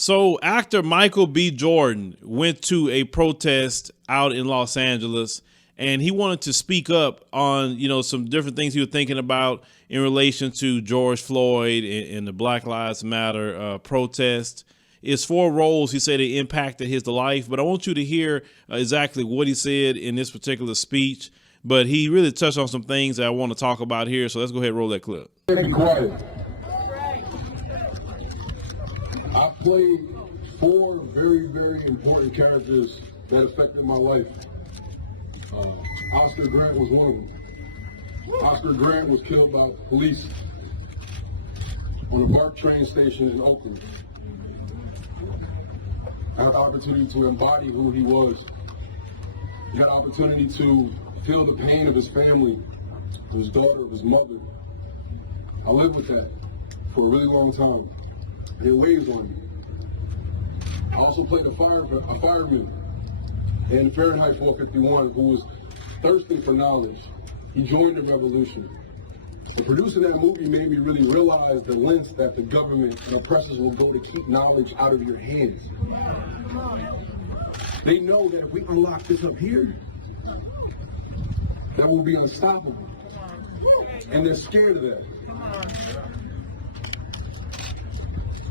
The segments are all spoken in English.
So actor Michael B. Jordan went to a protest out in Los Angeles, and he wanted to speak up on, some different things he was thinking about in relation to George Floyd and the Black Lives Matter protest. It's 4 roles he said it impacted his life, but I want you to hear exactly what he said in this particular speech. But he really touched on some things that I want to talk about here, so let's go ahead and roll that clip. Be quiet. I played 4 very, very important characters that affected my life. Oscar Grant was one of them. Oscar Grant was killed by police on a BART train station in Oakland. I had the opportunity to embody who he was. I had the opportunity to feel the pain of his family, of his daughter, of his mother. I lived with that for a really long time. It weighs on me. I also played a fireman in Fahrenheit 451 who was thirsting for knowledge. He joined the revolution. And producing that movie made me really realize the lengths that the government and oppressors will go to keep knowledge out of your hands. They know that if we unlock this up here, that will be unstoppable. And they're scared of that.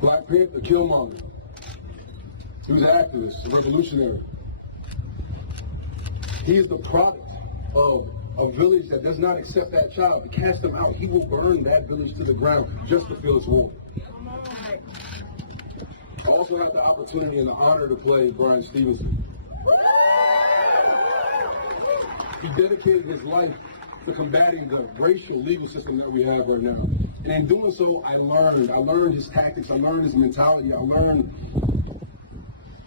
Black Panther, Killmonger. He was an activist, a revolutionary. He is the product of a village that does not accept that child. To cast them out, he will burn that village to the ground just to feel its warmth. I also had the opportunity and the honor to play Brian Stevenson. He dedicated his life to combating the racial legal system that we have right now. And in doing so, I learned his tactics, I learned his mentality, I learned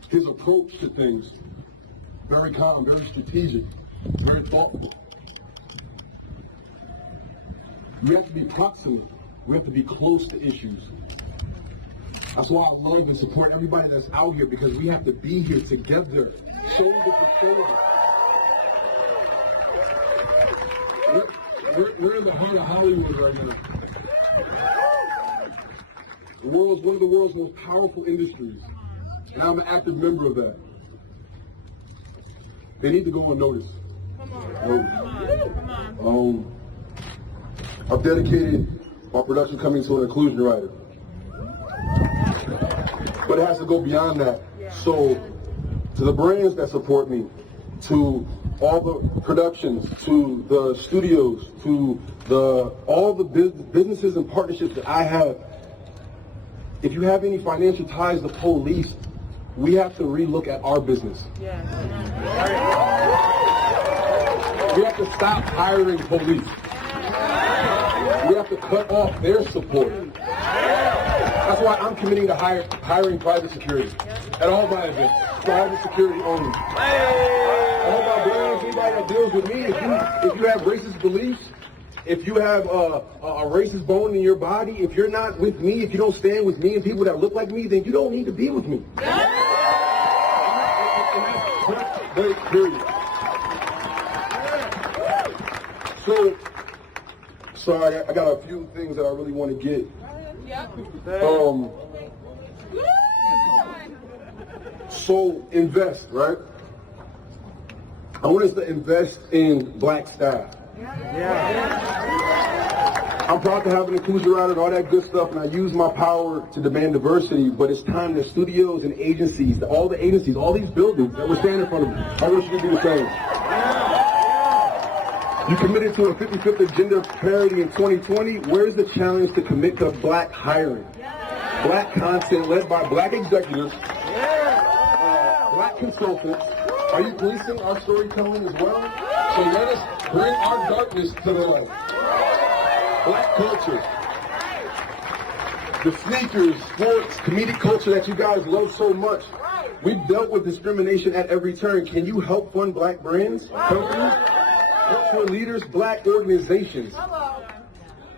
his approach to things. Very calm, very strategic, very thoughtful. We have to be proximate. We have to be close to issues. That's why I love and support everybody that's out here, because we have to be here together, shoulder to shoulder. We're in the heart of Hollywood right now. One of the world's most powerful industries. And I'm an active member of that. They need to go unnoticed. I've dedicated my production coming to an inclusion writer. But it has to go beyond that. So, to the brands that support me, to all the productions, to the studios, to all the businesses and partnerships that I have, if you have any financial ties to police, we have to relook at our business. Yeah. We have to stop hiring police. We have to cut off their support. That's why I'm committing to hiring private security at all my events. Private security only. All my brands, anybody that deals with me, if you have racist beliefs, if you have a racist bone in your body, if you're not with me, if you don't stand with me and people that look like me, then you don't need to be with me. Period. So I got a few things that I really want to get. So invest, right? I want us to invest in black staff. I'm proud to have an inclusion rider and all that good stuff, and I use my power to demand diversity, but it's time that studios and agencies, all these buildings that we're standing in front of, I want you to do the same. You committed to a 55th agenda parity in 2020. Where's the challenge to commit to black hiring? Black content led by black executives, black consultants. Are you policing our storytelling as well? So let us bring our darkness to the light. Black culture. The sneakers, sports, comedic culture that you guys love so much. We've dealt with discrimination at every turn. Can you help fund black brands, companies, cultural leaders, black organizations?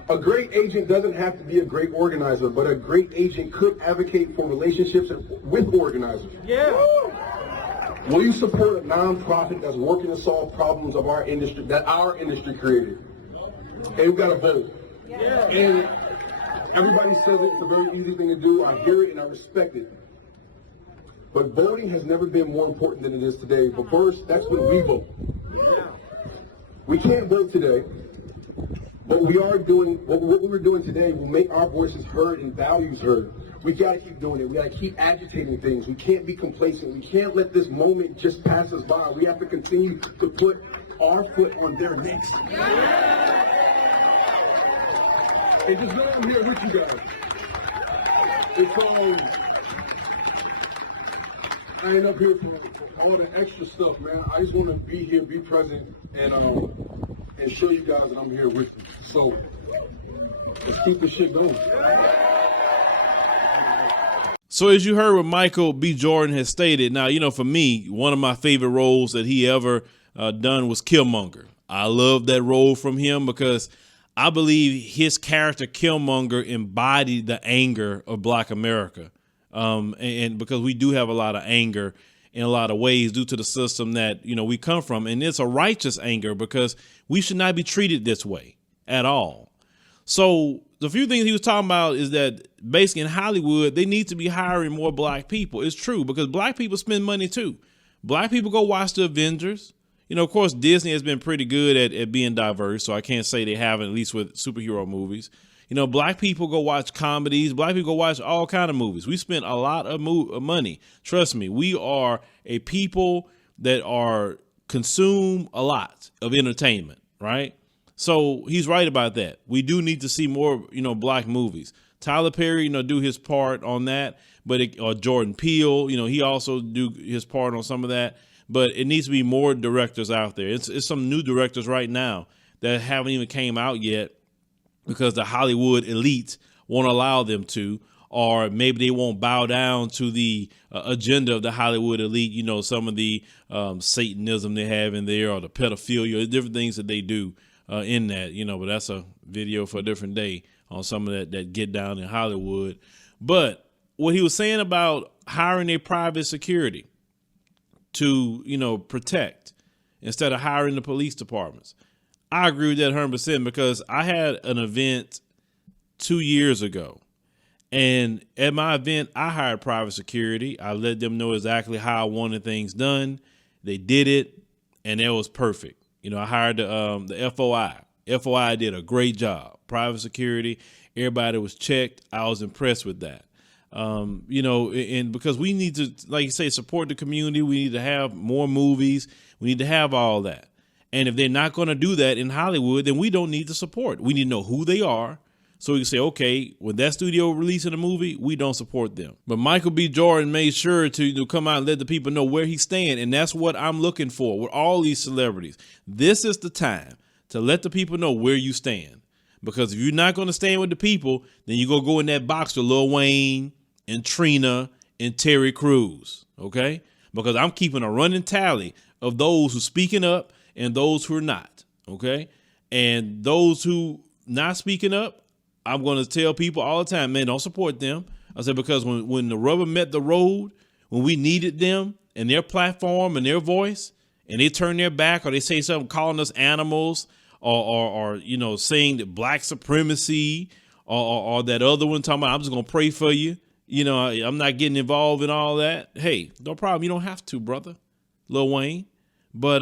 A great agent doesn't have to be a great organizer, but a great agent could advocate for relationships with organizers. Yeah. Will you support a nonprofit that's working to solve problems of our industry, that our industry created? And we've got to vote. Yeah. And everybody says it's a very easy thing to do. I hear it and I respect it. But voting has never been more important than it is today. But first, that's when we vote. We can't vote today, but we are doing, what we're doing today will make our voices heard and values heard. We gotta keep doing it. We gotta keep agitating things. We can't be complacent. We can't let this moment just pass us by. We have to continue to put our foot on their necks. And just know I'm here with you guys. It's I ain't up here for all the extra stuff, man. I just want to be here, be present, and show you guys that I'm here with you. So let's keep this shit going. So as you heard what Michael B. Jordan has stated, now, you know, for me, one of my favorite roles that he ever done was Killmonger. I love that role from him because I believe his character Killmonger embodied the anger of Black America. And because we do have a lot of anger in a lot of ways due to the system that, you know, we come from. And it's a righteous anger because we should not be treated this way at all. So the few things he was talking about is that basically in Hollywood, they need to be hiring more Black people. It's true because Black people spend money, too. Black people go watch the Avengers. You know, of course, Disney has been pretty good at being diverse. So I can't say they haven't, at least with superhero movies. You know, Black people go watch comedies. Black people go watch all kind of movies. We spend a lot of money. Trust me, we are a people that consume a lot of entertainment, right? So he's right about that. We do need to see more, you know, Black movies. Tyler Perry, you know, do his part on that, but or Jordan Peele, you know, he also do his part on some of that. But it needs to be more directors out there. It's some new directors right now that haven't even came out yet, because the Hollywood elite won't allow them to, or maybe they won't bow down to the agenda of the Hollywood elite. You know, some of the Satanism they have in there, or the pedophilia, different things that they do in that, you know, but that's a video for a different day on some of that get down in Hollywood. But what he was saying about hiring a private security to, you know, protect instead of hiring the police departments, I agree with that 100% because I had an event 2 years ago, and at my event, I hired private security. I let them know exactly how I wanted things done. They did it, and it was perfect. You know, I hired the FOI. FOI did a great job. Private security, everybody was checked. I was impressed with that. You know, and because we need to, like you say, support the community. We need to have more movies. We need to have all that. And if they're not going to do that in Hollywood, then we don't need to support. We need to know who they are. So we can say, okay, when that studio releasing a movie, we don't support them. But Michael B. Jordan made sure to come out and let the people know where he's staying. And that's what I'm looking for with all these celebrities. This is the time to let the people know where you stand. Because if you're not going to stand with the people, then you go in that box with Lil Wayne and Trina and Terry Crews. Okay? Because I'm keeping a running tally of those who speaking up and those who are not, okay? And those who not speaking up, I'm going to tell people all the time, man, don't support them. I said, because when the rubber met the road, when we needed them and their platform and their voice, and they turn their back or they say something calling us animals or you know, saying that Black supremacy or that other one talking about, I'm just going to pray for you. You know, I'm not getting involved in all that. Hey, no problem. You don't have to, brother, Lil Wayne. But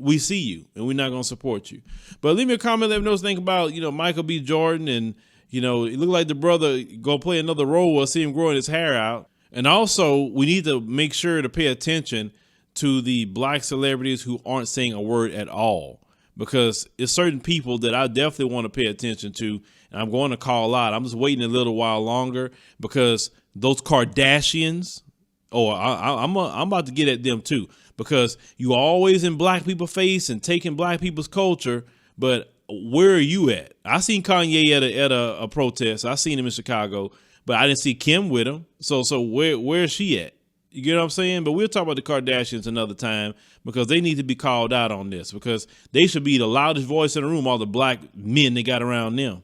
we see you and we're not going to support you. But leave me a comment. Let me know what you think about, you know, Michael B. Jordan. And, you know, it looked like the brother go play another role or see him growing his hair out. And also we need to make sure to pay attention to the Black celebrities who aren't saying a word at all, because it's certain people that I definitely want to pay attention to. And I'm going to call out. I'm just waiting a little while longer because those Kardashians, I'm about to get at them too, because you always in Black people's face and taking Black people's culture. But where are you at? I seen Kanye at a protest. I seen him in Chicago, but I didn't see Kim with him. So where is she at? You get what I'm saying? But we'll talk about the Kardashians another time, because they need to be called out on this, because they should be the loudest voice in the room, all the Black men they got around them.